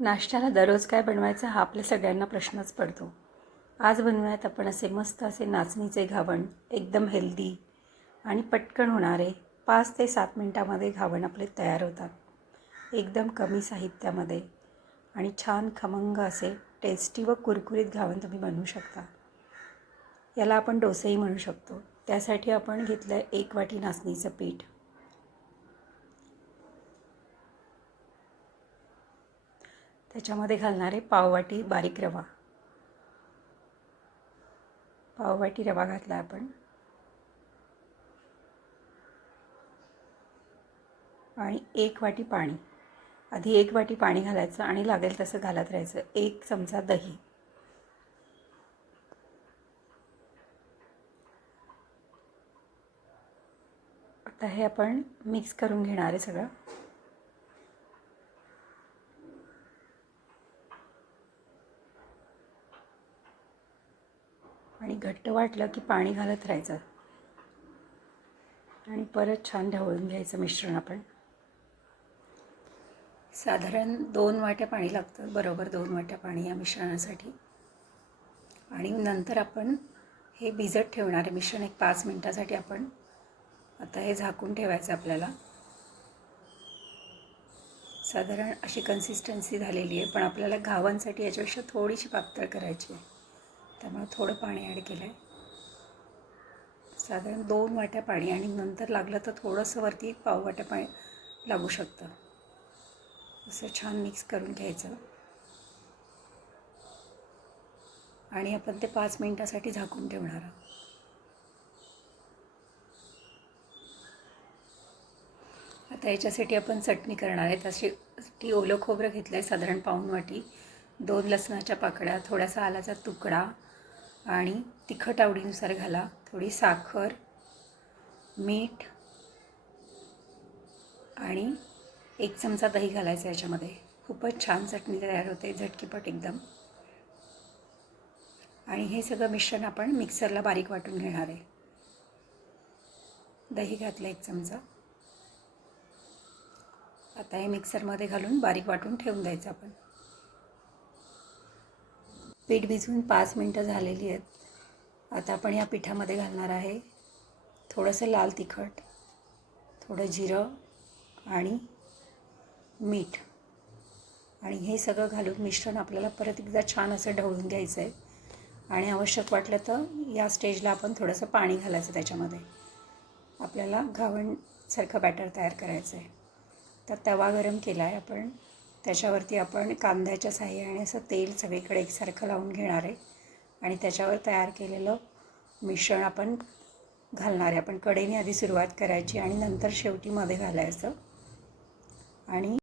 नाश्त्याला दररोज काय बनवायचं हा आपल्या सगळ्यांना प्रश्नच पडतो. आज बनवूयात आपण असे मस्त असे नाचणीचे घावण, एकदम हेल्दी आणि पटकन होणारे 5 ते 7 मिनटामध्ये घावण आपले तयार होतात. एकदम कमी साहित्यामध्ये आणि छान खमंग असे टेस्टी व कुरकुरीत घावण तुम्ही बनवू शकता. याला आपण डोसेही म्हणू शकतो. त्यासाठी आपण घेतलं आहे 1 वाटी नाचणीचं पीठ. त्याच्यामध्ये घालणार आहे पाववाटी बारीक रवा. पाववाटी रवा घातला आपण आणि 1 वाटी पाणी. आधी 1 वाटी पाणी घालायचं आणि लागेल तसं घालत राहायचं. 1 चमचा दही. आता हे आपण मिक्स करून घेणार आहे सगळं. आणि घट्ट वाटलं की पाणी घालत राहायचं आणि परत छान ढवळून घ्यायचं मिश्रण. आपण साधारण 2 वाट्या पाणी लागतं, बरोबर 2 वाट्या पाणी या मिश्रणासाठी. आणि नंतर आपण हे भिजत ठेवणारे मिश्रण 5 मिनटासाठी आपण आता हे झाकून ठेवायचं. आपल्याला साधारण अशी कन्सिस्टन्सी झालेली आहे, पण आपल्याला घावांसाठी याच्यापेक्षा थोडीशी पातळ करायची आहे, त्यामुळे थोडं पाणी ॲड केलं आहे. साधारण 2 वाट्या पाणी आणि नंतर लागलं तर थोडंसं वरती पाव वाट्या पाणी लागू शकतं. असं छान मिक्स करून घ्यायचं आणि आपण ते 5 मिनटासाठी झाकून ठेवणार आहोत. आता याच्यासाठी आपण चटणी करणार आहे. तशी ओलं खोबरं घेतलं आहे साधारण पाऊण वाटी, 2 लसणाच्या पाकळ्या, थोडासा आल्याचा तुकडा आणि तिखट आवडीनुसार घाला, थोडी साखर, मीठ आणि 1 चमचा दही घालायचं याच्यामध्ये. खूपच छान चटणी तयार होते, झटकीपट एकदम. आणि हे सगळं मिश्रण आपण मिक्सरला बारीक वाटून घेणार आहे. दही घातलं 1 चमचा. आता हे मिक्सरमध्ये घालून बारीक वाटून ठेवून द्यायचं आपण. पीठ भिजवून 5 मिनटं झालेली आहेत. आता आपण या पिठामध्ये घालणार आहे थोडंसं लाल तिखट, थोडं जिरं आणि मीठ. आणि हे सगळं घालून मिश्रण आपल्याला परत एकदा छान असं ढवळून घ्यायचं आहे. आणि आवश्यक वाटलं तर या स्टेजला आपण थोडंसं पाणी घालायचं त्याच्यामध्ये. आपल्याला घावणसारखं बॅटर तयार करायचं आहे. तर तवा गरम केला आहे आपण, त्याच्यावरती आपण कांद्याच्या साहाय्याने असं तेल सगळीकडे एकसारखं लावून घेणार आहे आणि त्याच्यावर तयार केलेलं मिश्रण आपण घालणार आहे. आपण कढईने आधी सुरुवात करायची आणि नंतर शेवटी मध्ये घालायचं. आणि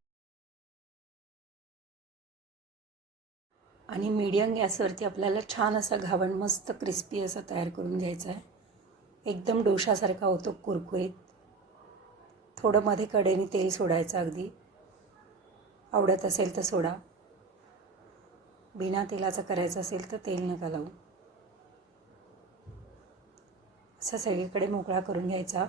मीडियम गॅसवरती आपल्याला छान असा घावण मस्त क्रिस्पी असा तयार करून घ्यायचा आहे. एकदम डोशासारखा होतो, कुरकुरीत. थोडं मध्ये कढईने तेल सोडायचं, अगदी आवडत असेल तर सोडा. बिना तेलाचं करायचं असेल तर तेल नका लावू. असा सगळीकडे मोकळा करून घ्यायचा.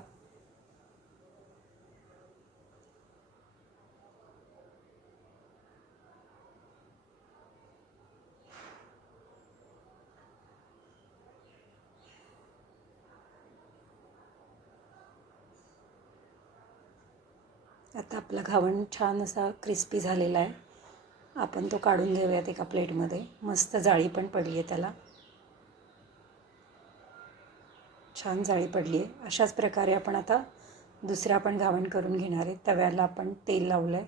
आता आपला घावण छान असा क्रिस्पी झालेला आहे. आपण तो काढून घेऊयात एका प्लेटमध्ये. मस्त जाळी पण पडली आहे त्याला, छान जाळी पडली आहे. अशाच प्रकारे आपण आता दुसरा पण घावण करून घेणार आहे. तव्याला आपण तेल लावलं आहे.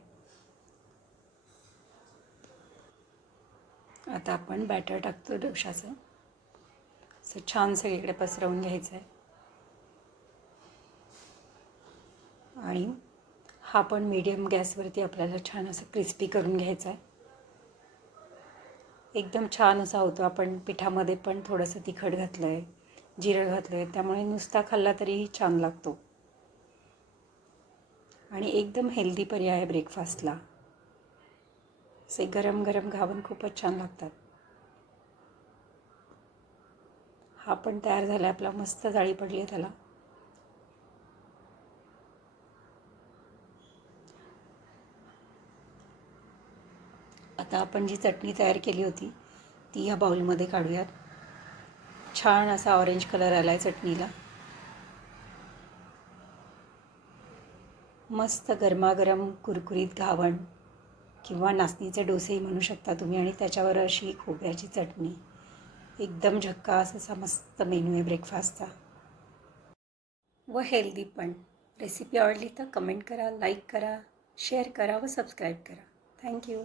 आता आपण बॅटर टाकतो डोशाचं. असं छान सगळीकडे पसरवून घ्यायचं आहे. आणि हा पण मीडियम गॅसवरती आपल्याला छान असं क्रिस्पी करून घ्यायचा आहे. एकदम छान असा होतो. आपण पिठामध्ये पण थोडंसं तिखट घातलं आहे, जिरं घातलं आहे, त्यामुळे नुसता खाल्ला तरीही छान लागतो. आणि एकदम हेल्दी पर्याय आहे ब्रेकफास्टला. असे गरम गरम घावण खूपच छान लागतात. हा पण तयार झाला आहे आपला. मस्त जाळी पडली आहे त्याला. आता आपण जी चटणी तयार केली होती ती ह्या बाउलमध्ये काढूयात. छान असा ऑरेंज कलर आला आहे चटणीला. मस्त गरमागरम कुरकुरीत घावण किंवा नाचणीचे डोसेही म्हणू शकता तुम्ही, आणि त्याच्यावर अशी खोबऱ्याची चटणी. एकदम झक्कास असा मस्त मेनू आहे ब्रेकफास्टचा व हेल्दी पण. रेसिपी आवडली तर कमेंट करा, लाईक करा, शेअर करा व सबस्क्राईब करा. थँक्यू.